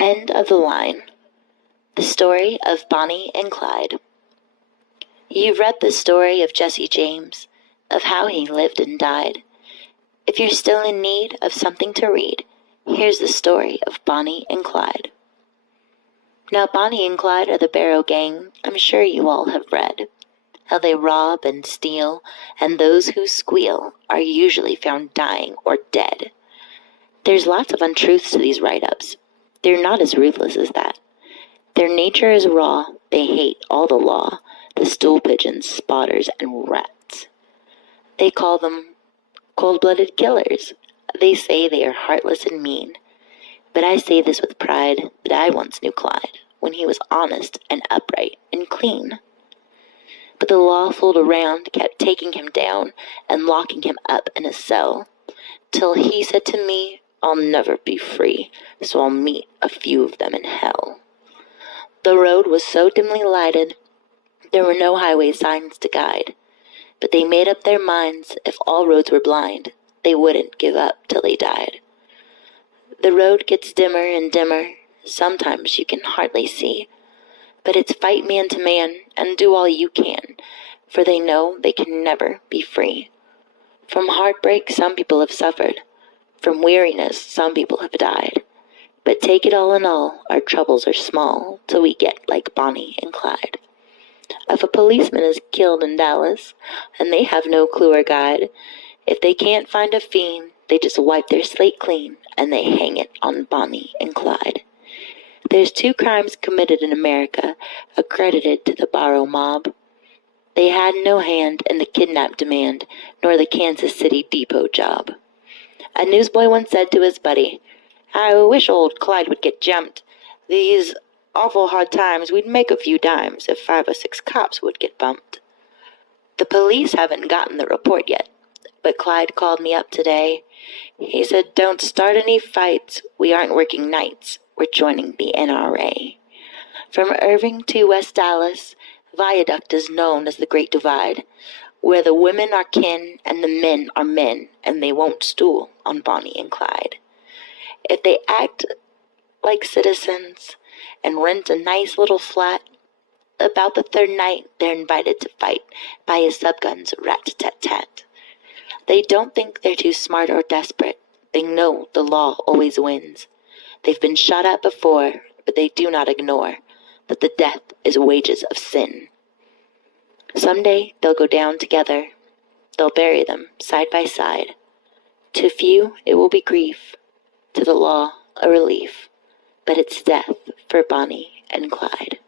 End of the line. The story of Bonnie and Clyde. You've read the story of Jesse James, of how he lived and died. If you're still in need of something to read, here's the story of Bonnie and Clyde. Now Bonnie and Clyde are the Barrow Gang. I'm sure you all have read. How they rob and steal, and those who squeal are usually found dying or dead. There's lots of untruths to these write-ups. They're not as ruthless as that. Their nature is raw. They hate all the law, the stool pigeons, spotters, and rats. They call them cold-blooded killers. They say they are heartless and mean. But I say this with pride that I once knew Clyde when he was honest and upright and clean. But the law fooled around, kept taking him down and locking him up in a cell, till he said to me, I'll never be free, so I'll meet a few of them in hell. The road was so dimly lighted, there were no highway signs to guide, but they made up their minds if all roads were blind, they wouldn't give up till they died. The road gets dimmer and dimmer, sometimes you can hardly see, but it's fight man to man and do all you can, for they know they can never be free. From heartbreak some people have suffered, from weariness some people have died, but take it all in all, our troubles are small till we get like Bonnie and Clyde. If a policeman is killed in Dallas, and they have no clue or guide, if they can't find a fiend, they just wipe their slate clean, and they hang it on Bonnie and Clyde. There's 2 crimes committed in America, accredited to the Barrow mob. They had no hand in the kidnap demand, nor the Kansas City depot job. A newsboy once said to his buddy, I wish old Clyde would get jumped. These awful hard times, we'd make a few dimes if 5 or 6 cops would get bumped. The police haven't gotten the report yet, but Clyde called me up today. He said, don't start any fights, we aren't working nights, we're joining the NRA. From Irving to West Dallas, Viaduct is known as the Great Divide, where the women are kin and the men are men, and they won't stool on Bonnie and Clyde. If they act like citizens and rent a nice little flat, about the 3rd night they're invited to fight by a subgun's rat-tat-tat. They don't think they're too smart or desperate. They know the law always wins. They've been shot at before, but they do not ignore that the death is wages of sin. Someday they'll go down together. They'll bury them side by side. To few it will be grief, to the law a relief, but it's death for Bonnie and Clyde.